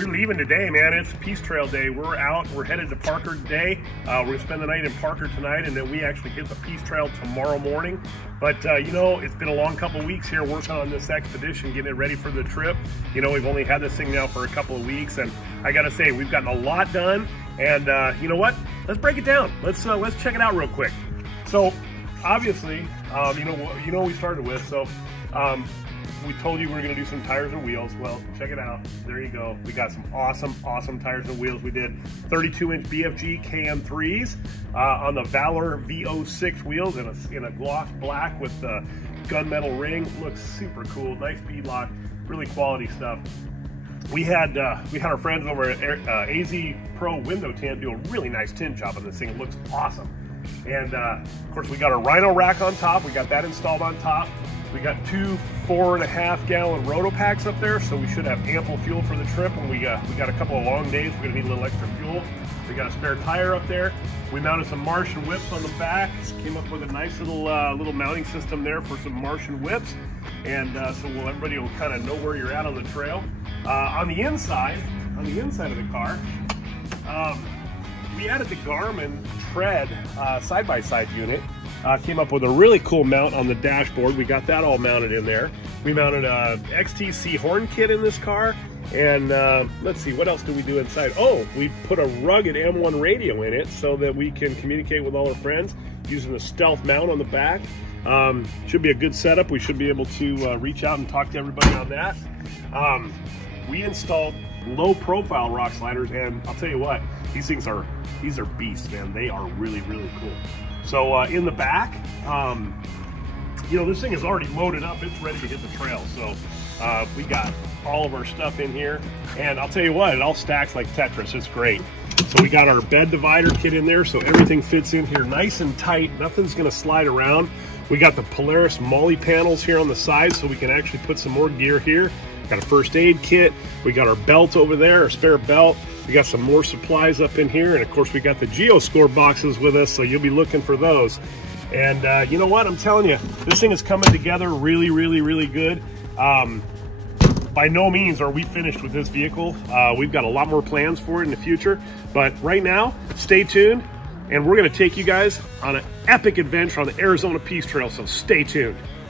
we're leaving today, man. It's Peace Trail Day. We're out. We're headed to Parker today. We're going to spend the night in Parker tonight, and then we actually hit the Peace Trail tomorrow morning. But, you know, it's been a long couple of weeks here working on this Xpedition, getting it ready for the trip. You know, we've only had this thing now for a couple of weeks, and I got to say, we've gotten a lot done. And you know what? Let's break it down. Let's check it out real quick. So, obviously, you know what we started with. So, we told you we were going to do some tires and wheels. Well, check it out. There you go. We got some awesome tires and wheels. We did 32-inch BFG KM3s on the Valor V06 wheels in a gloss black with the gunmetal ring. Looks super cool. Nice bead lock. Really quality stuff. We had our friends over at AZ Pro Window Tint do a really nice tint job on this thing. It looks awesome. And of course, we got a Rhino rack on top. We got that installed on top. We got two 4.5-gallon roto packs up there, so we should have ample fuel for the trip. When we got a couple of long days, we're gonna need a little extra fuel. We got a spare tire up there. We mounted some Martian whips on the back. Came up with a nice little mounting system there for some Martian whips, and so everybody will kind of know where you're at on the trail. On the inside of the car, we added the Garmin Tread side-by-side unit. Came up with a really cool mount on the dashboard. We got that all mounted in there. We mounted a XTC horn kit in this car. And let's see, what else do we do inside? Oh, we put a rugged M1 radio in it so that we can communicate with all our friends using the stealth mount on the back. Should be a good setup. We should be able to reach out and talk to everybody on that. We installed low profile rock sliders, and I'll tell you what, these are beasts, man. They are really cool. So in the back, you know, this thing is already loaded up. It's ready to hit the trail. So we got all of our stuff in here, and I'll tell you what, it all stacks like Tetris. It's great. So we got our bed divider kit in there, so everything fits in here nice and tight. Nothing's gonna slide around. We got the Polaris MOLLE panels here on the side, so we can actually put some more gear here. Got a first aid kit. We got our belt over there, our spare belt. We got some more supplies up in here, and of course we got the GeoScore boxes with us, so you'll be looking for those. And you know what, I'm telling you, this thing is coming together really good. By no means are we finished with this vehicle. We've got a lot more plans for it in the future, but right now, stay tuned, and we're gonna take you guys on an epic adventure on the Arizona Peace Trail, so stay tuned.